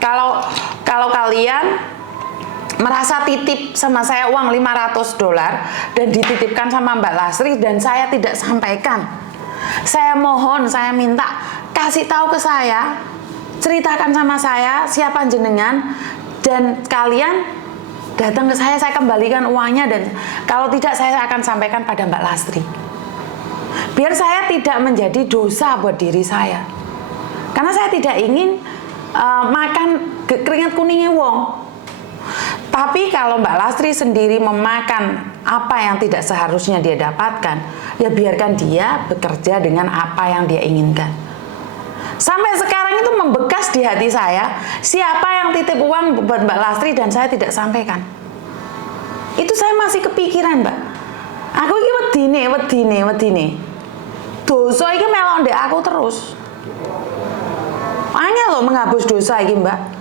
Kalau kalau kalian merasa titip sama saya uang 500 dolar dan dititipkan sama Mbak Lasri dan saya tidak sampaikan, saya mohon, saya minta kasih tahu ke saya, ceritakan sama saya siapa jenengan, dan kalian datang ke saya kembalikan uangnya, dan kalau tidak saya akan sampaikan pada Mbak Lasri. Biar saya tidak menjadi dosa buat diri saya, karena saya tidak ingin makan keringat kuningnya wong. Tapi kalau Mbak Lasri sendiri memakan apa yang tidak seharusnya dia dapatkan, ya biarkan dia bekerja dengan apa yang dia inginkan. Sampai sekarang itu membekas di hati saya, siapa yang titip uang buat Mbak Lasri dan saya tidak sampaikan. Itu saya masih kepikiran, Mbak. Aku ini wedine. Dosa ini melok ndek aku terus. Angel loh menghapus dosa ini, Mbak.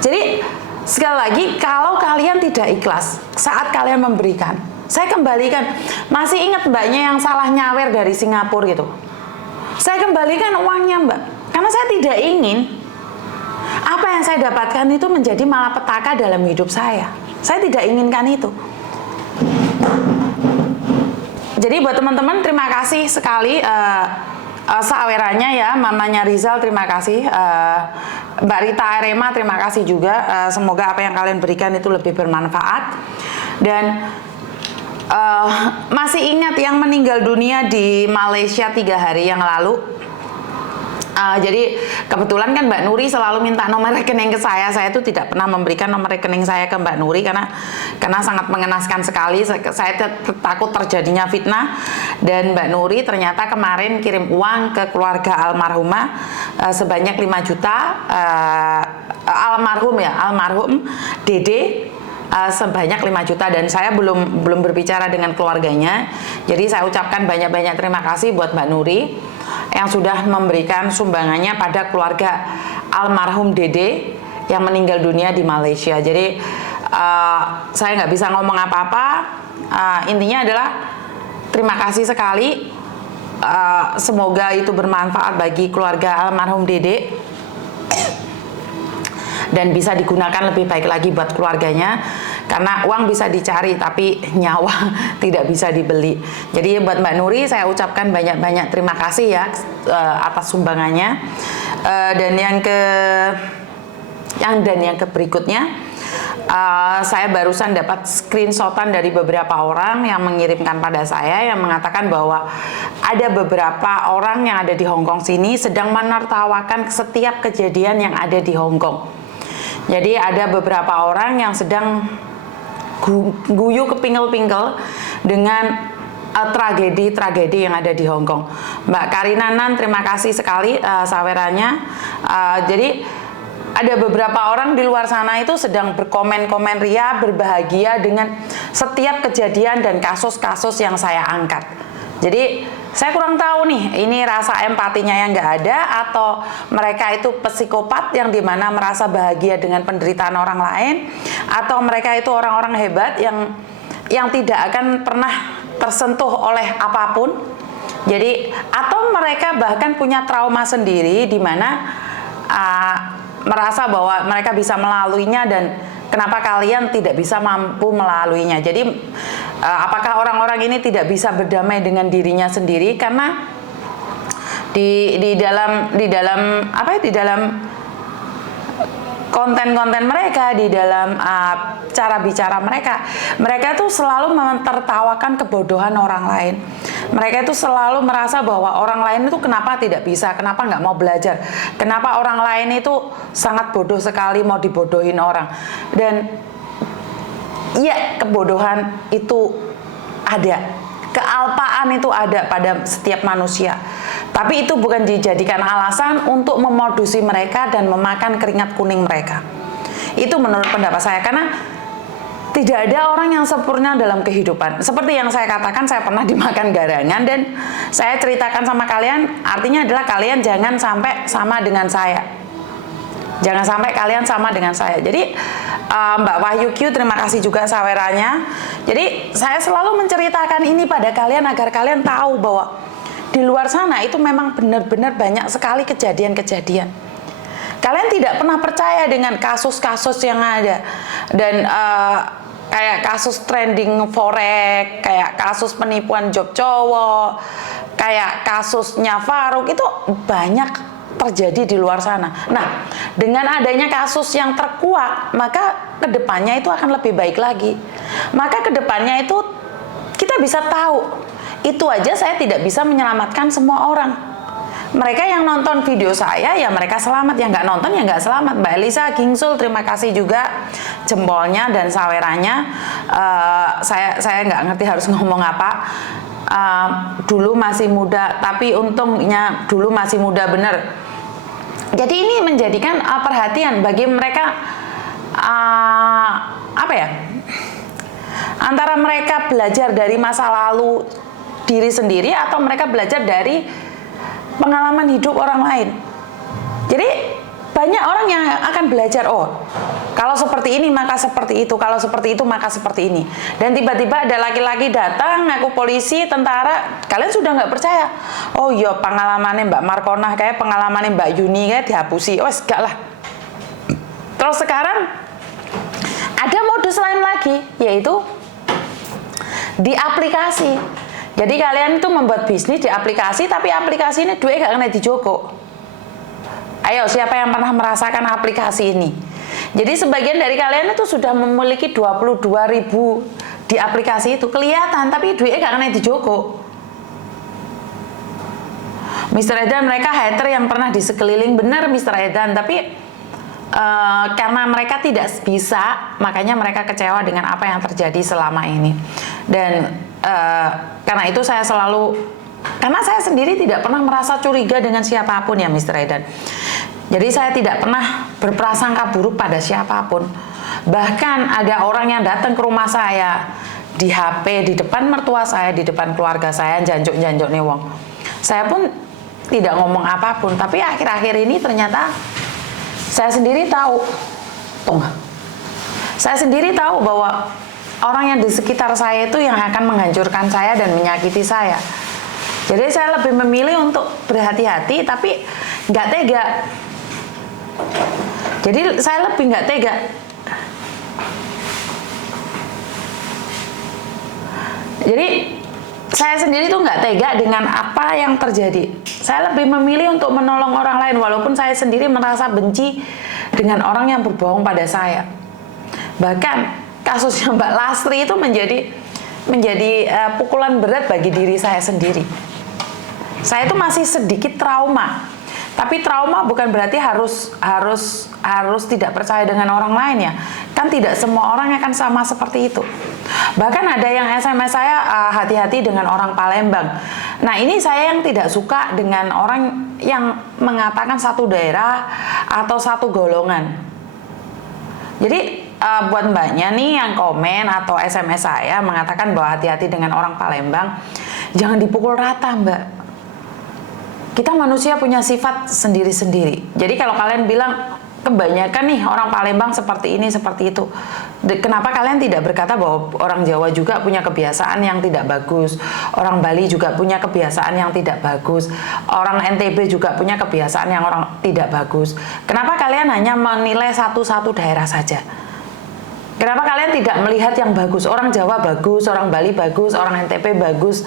Jadi sekali lagi, kalau kalian tidak ikhlas saat kalian memberikan, saya kembalikan. Masih ingat mbaknya yang salah nyawer dari Singapura gitu? Saya kembalikan uangnya, Mbak, karena saya tidak ingin apa yang saya dapatkan itu menjadi malapetaka dalam hidup saya. Saya tidak inginkan itu. Jadi buat teman-teman, terima kasih sekali sawerannya ya, mamanya Rizal, terima kasih. Mbak Rita Arema, terima kasih juga. Semoga apa yang kalian berikan itu lebih bermanfaat. Dan masih ingat yang meninggal dunia di Malaysia 3 hari yang lalu? Jadi kebetulan kan Mbak Nuri selalu minta nomor rekening ke saya. Saya itu tidak pernah memberikan nomor rekening saya ke Mbak Nuri karena sangat mengenaskan sekali. Saya takut terjadinya fitnah. Dan Mbak Nuri ternyata kemarin kirim uang ke keluarga almarhumah sebanyak 5 juta. Almarhum Dede sebanyak 5 juta, dan saya belum berbicara dengan keluarganya. Jadi saya ucapkan banyak-banyak terima kasih buat Mbak Nuri yang sudah memberikan sumbangannya pada keluarga almarhum Dede yang meninggal dunia di Malaysia. Jadi saya nggak bisa ngomong apa-apa. Intinya adalah terima kasih sekali. Semoga itu bermanfaat bagi keluarga almarhum Dede dan bisa digunakan lebih baik lagi buat keluarganya, karena uang bisa dicari tapi nyawa tidak bisa dibeli. Jadi buat Mbak Nuri saya ucapkan banyak-banyak terima kasih ya atas sumbangannya. Dan yang ke berikutnya, saya barusan dapat screenshotan dari beberapa orang yang mengirimkan pada saya yang mengatakan bahwa ada beberapa orang yang ada di Hongkong sini sedang menertawakan setiap kejadian yang ada di Hongkong. Jadi ada beberapa orang yang sedang guyu kepingkel-pingkel dengan tragedi-tragedi yang ada di Hongkong. Mbak Karina Nan, terima kasih sekali sawerannya. Jadi ada beberapa orang di luar sana itu sedang berkomen-komen ria, berbahagia dengan setiap kejadian dan kasus-kasus yang saya angkat. Jadi saya kurang tahu nih, ini rasa empatinya yang nggak ada, atau mereka itu psikopat yang dimana merasa bahagia dengan penderitaan orang lain, atau mereka itu orang-orang hebat yang tidak akan pernah tersentuh oleh apapun. Jadi atau mereka bahkan punya trauma sendiri di mana merasa bahwa mereka bisa melaluinya dan kenapa kalian tidak bisa mampu melaluinya. Jadi apakah orang-orang ini tidak bisa berdamai dengan dirinya sendiri karena di dalam konten-konten mereka, di dalam cara bicara mereka tuh selalu mentertawakan kebodohan orang lain. Mereka itu selalu merasa bahwa orang lain itu kenapa tidak bisa, kenapa nggak mau belajar, kenapa orang lain itu sangat bodoh sekali, mau dibodohin orang. Dan ya, kebodohan itu ada, kealpaan itu ada pada setiap manusia. Tapi itu bukan dijadikan alasan untuk memodusi mereka dan memakan keringat kuning mereka. Itu menurut pendapat saya, karena tidak ada orang yang sempurna dalam kehidupan. Seperti yang saya katakan, saya pernah dimakan garangan dan saya ceritakan sama kalian, artinya adalah kalian jangan sampai sama dengan saya. Jangan sampai kalian sama dengan saya. Jadi Mbak Wahyu Q, terima kasih juga sawerannya. Jadi saya selalu menceritakan ini pada kalian agar kalian tahu bahwa di luar sana itu memang benar-benar banyak sekali kejadian-kejadian. Kalian tidak pernah percaya dengan kasus-kasus yang ada. Dan kayak kasus trending forex, kayak kasus penipuan job cowok, kayak kasusnya Faruk, itu banyak terjadi di luar sana. Nah, dengan adanya kasus yang terkuak, maka kedepannya itu akan lebih baik lagi. Maka kedepannya itu kita bisa tahu. Itu aja saya tidak bisa menyelamatkan semua orang. Mereka yang nonton video saya, ya mereka selamat. Yang nggak nonton, ya nggak selamat. Mbak Elisa Gingsul, terima kasih juga jempolnya dan sawerannya. Saya nggak ngerti harus ngomong apa. Dulu masih muda, tapi untungnya dulu masih muda bener. Jadi ini menjadikan perhatian bagi mereka, apa ya? Antara mereka belajar dari masa lalu diri sendiri atau mereka belajar dari pengalaman hidup orang lain. Jadi banyak orang yang akan belajar, oh kalau seperti ini maka seperti itu, kalau seperti itu maka seperti ini. Dan tiba-tiba ada laki-laki datang ngaku polisi, tentara, kalian sudah nggak percaya. Oh iya, pengalamannya Mbak Markonah, kayak pengalamannya Mbak Yuni kayak dihapusi. Oh enggak lah. Terus sekarang ada modus lain lagi, yaitu di aplikasi. Jadi kalian itu membuat bisnis di aplikasi, tapi aplikasi ini duit gak kena dijoko. Ayo, siapa yang pernah merasakan aplikasi ini? Jadi sebagian dari kalian itu sudah memiliki 22.000 di aplikasi itu, kelihatan, tapi duitnya gak kena dijoko. Mr. Edan, mereka hater yang pernah di sekeliling, benar Mr. Edan, tapi karena mereka tidak bisa, makanya mereka kecewa dengan apa yang terjadi selama ini. Dan karena itu saya selalu, karena saya sendiri tidak pernah merasa curiga dengan siapapun ya Mr. Edan. Jadi saya tidak pernah berprasangka buruk pada siapapun. Bahkan ada orang yang datang ke rumah saya di HP, di depan mertua saya, di depan keluarga saya, janjuk-janjuk nih wong. Saya pun tidak ngomong apapun, tapi akhir-akhir ini ternyata saya sendiri tahu, saya sendiri tahu bahwa orang yang di sekitar saya itu yang akan menghancurkan saya dan menyakiti saya. Jadi saya lebih memilih untuk berhati-hati, tapi nggak tega. Jadi saya lebih nggak tega. Jadi saya sendiri tuh nggak tega dengan apa yang terjadi. Saya lebih memilih untuk menolong orang lain, walaupun saya sendiri merasa benci dengan orang yang berbohong pada saya. Bahkan kasusnya Mbak Lastri itu menjadi pukulan berat bagi diri saya sendiri. Saya itu masih sedikit trauma. Tapi trauma bukan berarti harus tidak percaya dengan orang lain ya. Kan tidak semua orang akan sama seperti itu. Bahkan ada yang SMS saya, hati-hati dengan orang Palembang. Nah ini saya yang tidak suka dengan orang yang mengatakan satu daerah atau satu golongan. Jadi buat mbaknya nih yang komen atau SMS saya mengatakan bahwa hati-hati dengan orang Palembang, jangan dipukul rata mbak. Kita manusia punya sifat sendiri-sendiri. Jadi kalau kalian bilang kebanyakan nih orang Palembang seperti ini, seperti itu, kenapa kalian tidak berkata bahwa orang Jawa juga punya kebiasaan yang tidak bagus, orang Bali juga punya kebiasaan yang tidak bagus, orang NTB juga punya kebiasaan yang tidak bagus. Kenapa kalian hanya menilai satu-satu daerah saja? Kenapa kalian tidak melihat yang bagus? Orang Jawa bagus, orang Bali bagus, orang NTB bagus.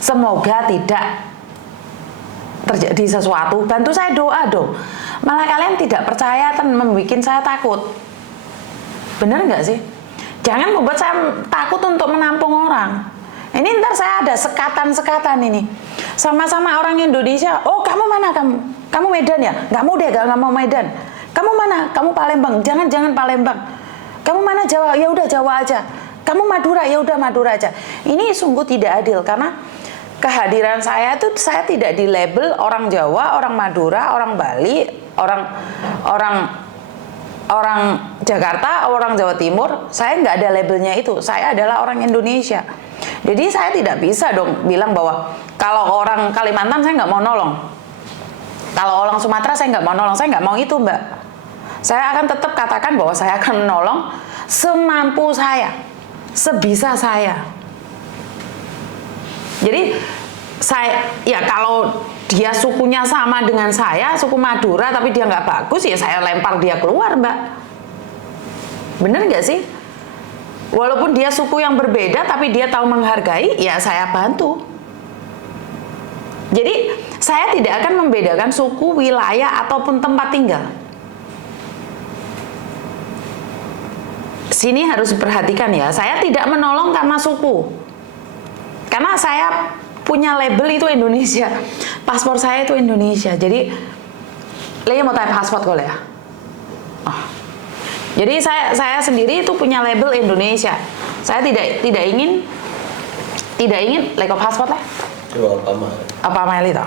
Semoga tidak terjadi sesuatu. Bantu saya doa dong. Malah kalian tidak percaya dan membuat saya takut. Bener nggak sih? Jangan membuat saya takut untuk menampung orang. Ini ntar saya ada sekatan-sekatan ini. Sama-sama orang Indonesia. Oh kamu mana kamu? Kamu Medan ya? Nggak mau deh, nggak mau Medan. Kamu mana? Kamu Palembang. Jangan Palembang. Kamu mana Jawa? Ya udah Jawa aja. Kamu Madura? Ya udah Madura aja. Ini sungguh tidak adil karena kehadiran saya itu saya tidak di label orang Jawa, orang Madura, orang Bali, orang Jakarta, orang Jawa Timur. Saya nggak ada labelnya itu. Saya adalah orang Indonesia. Jadi saya tidak bisa dong bilang bahwa kalau orang Kalimantan saya nggak mau nolong. Kalau orang Sumatera saya nggak mau nolong. Saya nggak mau itu mbak. Saya akan tetap katakan bahwa saya akan menolong semampu saya, sebisa saya. Jadi saya ya kalau dia sukunya sama dengan saya, suku Madura, tapi dia nggak bagus, ya saya lempar dia keluar, Mbak. Bener nggak sih? Walaupun dia suku yang berbeda, tapi dia tahu menghargai, ya saya bantu. Jadi saya tidak akan membedakan suku, wilayah, ataupun tempat tinggal. Sini harus diperhatikan ya, saya tidak menolong karena suku. Karena saya punya label itu Indonesia. Paspor saya itu Indonesia. Jadi, Lea mau tanya paspor kok ya? Oh. Jadi saya sendiri itu punya label Indonesia. Saya tidak ingin lego paspor lah. Apa Meli toh?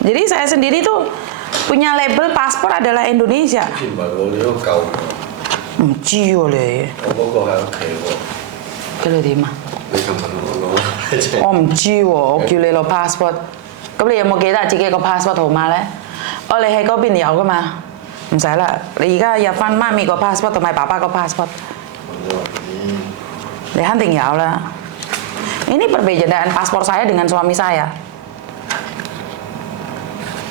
Jadi saya sendiri tuh punya label paspor adalah Indonesia. Cái này點啊？你咁問我，我唔知喎，我叫你攞 passport，咁你有冇記得自己個 passport 號碼咧？哦，你喺嗰邊有噶嘛？唔使啦，你而家入翻媽咪個 passport 同埋爸爸個 passport，你肯定有啦。Ini perbedaan paspor saya dengan suami saya.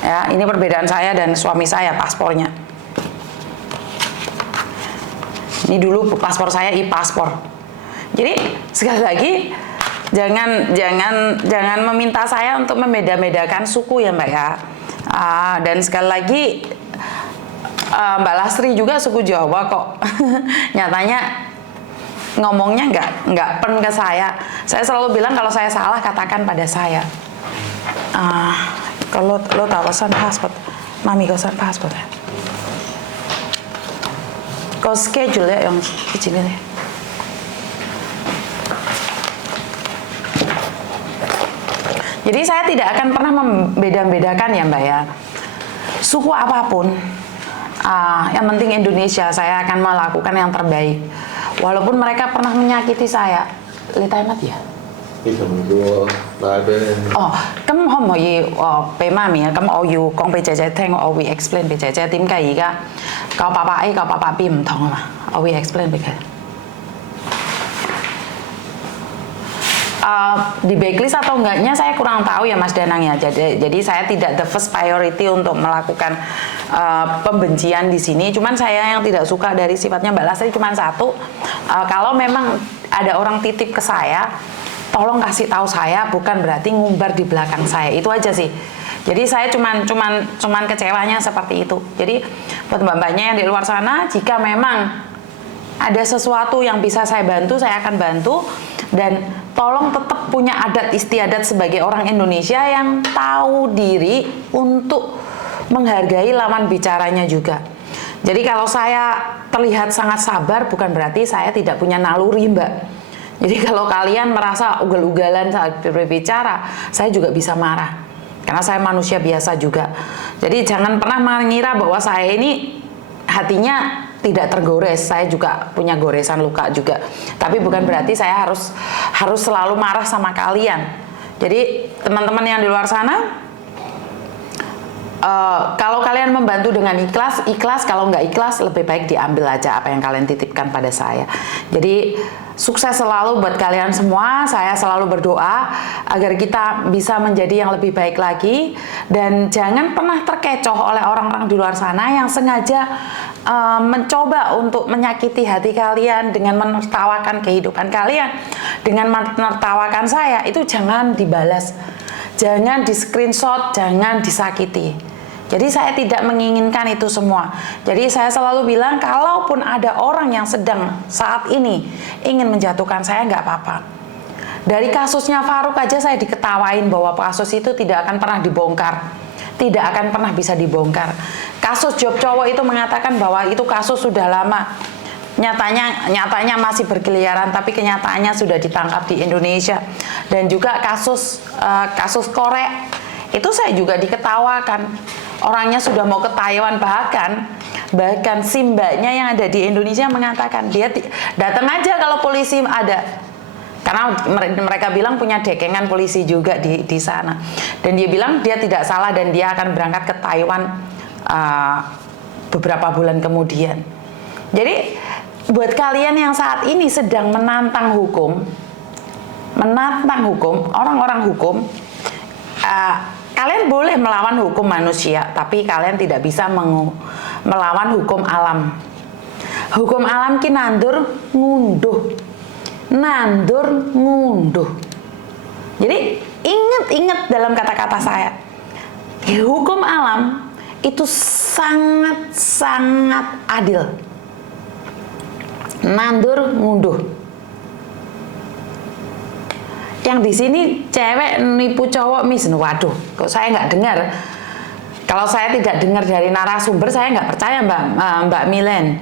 Ya, ini perbedaan saya dan suami saya paspornya. Ini dulu paspor saya e-paspor. Jadi sekali lagi jangan meminta saya untuk membeda-bedakan suku ya Mbak ya. Dan sekali lagi Mbak Lastri juga suku Jawa kok. Nyatanya ngomongnya nggak pen ke saya. Saya selalu bilang kalau saya salah katakan pada saya. Kalau lo tahu pesan paspor, mami pesan paspor ya. Kau schedule ya yang kecil ini. Jadi saya tidak akan pernah membeda-bedakan ya Mbak ya. Suku apapun, yang penting Indonesia, saya akan melakukan yang terbaik. Walaupun mereka pernah menyakiti saya. Lihat amat ya. Oh,咁可唔可以俾媽咪啊？咁我要講俾姐姐聽，我會 explain 俾姐姐點解而家教爸爸 A 教爸爸 B 唔同啊嘛，我會 explain 俾佢。Di backlist atau enggaknya saya kurang tahu ya Mas Danang ya. Jadi saya tidak the first priority untuk melakukan pembencian di sini. Cuman saya yang tidak suka dari sifatnya Mbak Lastri cuma satu. Kalau memang ada orang titip ke saya, tolong kasih tahu saya, bukan berarti ngumbar di belakang saya. Itu aja sih. Jadi saya cuman kecewanya seperti itu. Jadi buat mbak-mbaknya yang di luar sana, jika memang ada sesuatu yang bisa saya bantu, saya akan bantu. Dan tolong tetap punya adat istiadat sebagai orang Indonesia yang tahu diri untuk menghargai lawan bicaranya juga. Jadi kalau saya terlihat sangat sabar, bukan berarti saya tidak punya naluri Mbak. Jadi kalau kalian merasa ugal-ugalan saat berbicara, saya juga bisa marah. Karena saya manusia biasa juga. Jadi jangan pernah mengira bahwa saya ini hatinya tidak tergores. Saya juga punya goresan luka juga. Tapi bukan berarti saya harus selalu marah sama kalian. Jadi teman-teman yang di luar sana, kalau kalian membantu dengan ikhlas, ikhlas. Kalau nggak ikhlas, lebih baik diambil aja apa yang kalian titipkan pada saya. Jadi sukses selalu buat kalian semua. Saya selalu berdoa agar kita bisa menjadi yang lebih baik lagi. Dan jangan pernah terkecoh oleh orang-orang di luar sana yang sengaja mencoba untuk menyakiti hati kalian dengan menertawakan kehidupan kalian, dengan menertawakan saya. Itu jangan dibalas, jangan di screenshot, jangan disakiti. Jadi saya tidak menginginkan itu semua. Jadi saya selalu bilang, kalaupun ada orang yang sedang saat ini ingin menjatuhkan saya, nggak apa-apa. Dari kasusnya Faruk aja saya diketawain bahwa kasus itu tidak akan pernah dibongkar. Tidak akan pernah bisa dibongkar. Kasus Job Cowok itu mengatakan bahwa itu kasus sudah lama. Nyatanya masih berkeliaran, tapi kenyataannya sudah ditangkap di Indonesia. Dan juga kasus Korek itu saya juga diketawakan. Orangnya sudah mau ke Taiwan, bahkan si mbaknya yang ada di Indonesia mengatakan dia datang aja kalau polisi ada. Karena mereka bilang punya dekengan polisi juga di sana. Dan dia bilang dia tidak salah dan dia akan berangkat ke Taiwan beberapa bulan kemudian. Jadi buat kalian yang saat ini sedang menantang hukum, orang-orang hukum, kalian boleh melawan hukum manusia, tapi kalian tidak bisa melawan hukum alam. Hukum alam ki nandur ngunduh. Jadi ingat dalam kata-kata saya. Hukum alam itu sangat adil. Nandur ngunduh. Yang di sini cewek nipu cowok waduh, kok saya nggak dengar. Kalau saya tidak dengar dari narasumber, saya nggak percaya Mbak Milen.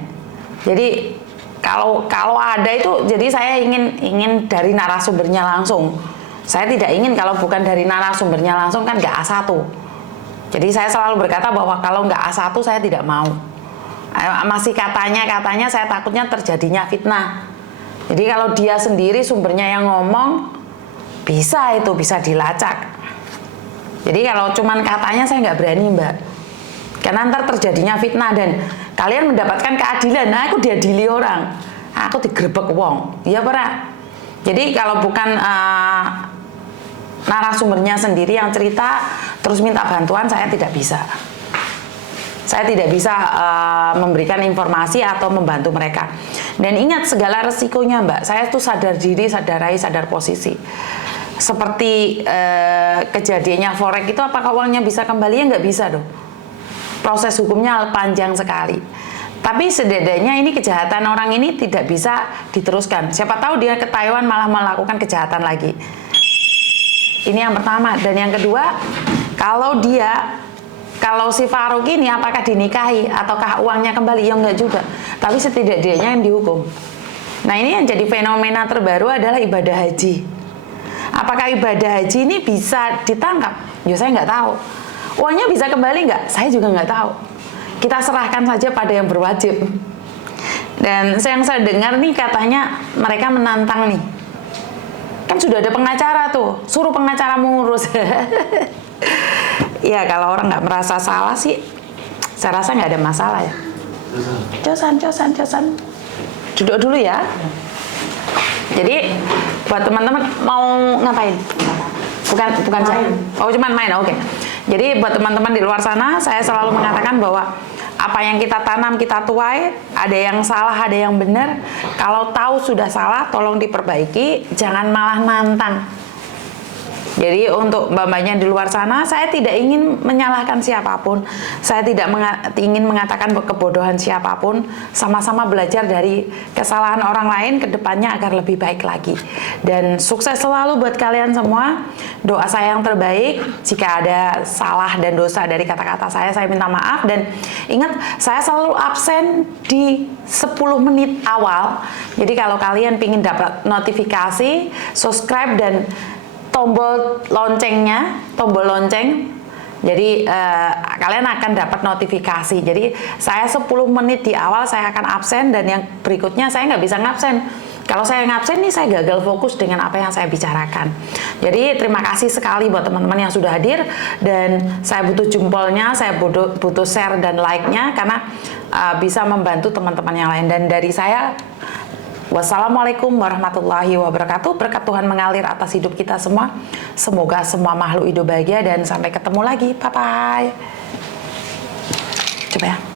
Jadi kalau ada itu, jadi saya ingin dari narasumbernya langsung. Saya tidak ingin kalau bukan dari narasumbernya langsung, kan nggak A1. Jadi saya selalu berkata bahwa kalau nggak A1 saya tidak mau. Masih katanya saya takutnya terjadinya fitnah. Jadi kalau dia sendiri sumbernya yang ngomong, bisa dilacak. Jadi kalau cuman katanya saya nggak berani Mbak, karena ntar terjadinya fitnah dan kalian mendapatkan keadilan. Nah, aku diadili orang, aku digerebek wong, iya para. Jadi kalau bukan narasumbernya sendiri yang cerita terus minta bantuan, saya tidak bisa. Saya tidak bisa memberikan informasi atau membantu mereka. Dan ingat segala resikonya Mbak, saya tuh sadar diri, sadar rai, sadar posisi. Seperti kejadiannya forex itu, apakah uangnya bisa kembali? Ya nggak bisa dong. Proses hukumnya panjang sekali. Tapi setidaknya ini kejahatan orang ini tidak bisa diteruskan. Siapa tahu dia ke Taiwan malah melakukan kejahatan lagi. Ini yang pertama. Dan yang kedua, kalau si Farouk ini apakah dinikahi ataukah uangnya kembali? Ya enggak juga. Tapi setidaknya yang dihukum. Nah, ini yang jadi fenomena terbaru adalah ibadah haji. Apakah ibadah haji ini bisa ditangkap? Ya saya nggak tahu. Uangnya bisa kembali nggak? Saya juga nggak tahu. Kita serahkan saja pada yang berwajib. Dan yang saya dengar nih katanya mereka menantang nih. Kan sudah ada pengacara tuh, suruh pengacara mengurus. Ya kalau orang nggak merasa salah sih, saya rasa nggak ada masalah ya. Cosan. Duduk dulu ya. Jadi buat teman-teman mau ngapain? Bukan saya. Oh cuman main, oke. Jadi buat teman-teman di luar sana, saya selalu mengatakan bahwa apa yang kita tanam kita tuai, ada yang salah, ada yang benar. Kalau tahu sudah salah, tolong diperbaiki, jangan malah nantang. Jadi untuk mbak-mbaknya di luar sana, saya tidak ingin menyalahkan siapapun, saya tidak ingin mengatakan kebodohan siapapun. Sama-sama belajar dari kesalahan orang lain ke depannya agar lebih baik lagi. Dan sukses selalu buat kalian semua. Doa saya yang terbaik. Jika ada salah dan dosa dari kata-kata saya minta maaf. Dan ingat, saya selalu absen di 10 menit awal. Jadi kalau kalian ingin dapat notifikasi, subscribe dan tombol lonceng, jadi kalian akan dapat notifikasi. Jadi saya 10 menit di awal saya akan absen, dan yang berikutnya saya nggak bisa ngabsen. Kalau saya ngabsen nih, saya gagal fokus dengan apa yang saya bicarakan. Jadi terima kasih sekali buat teman-teman yang sudah hadir, dan saya butuh jempolnya, saya butuh share dan like-nya, karena bisa membantu teman-teman yang lain. Dan dari saya, wassalamualaikum warahmatullahi wabarakatuh. Berkat Tuhan mengalir atas hidup kita semua. Semoga semua makhluk hidup bahagia, dan sampai ketemu lagi. Bye-bye. Coba ya.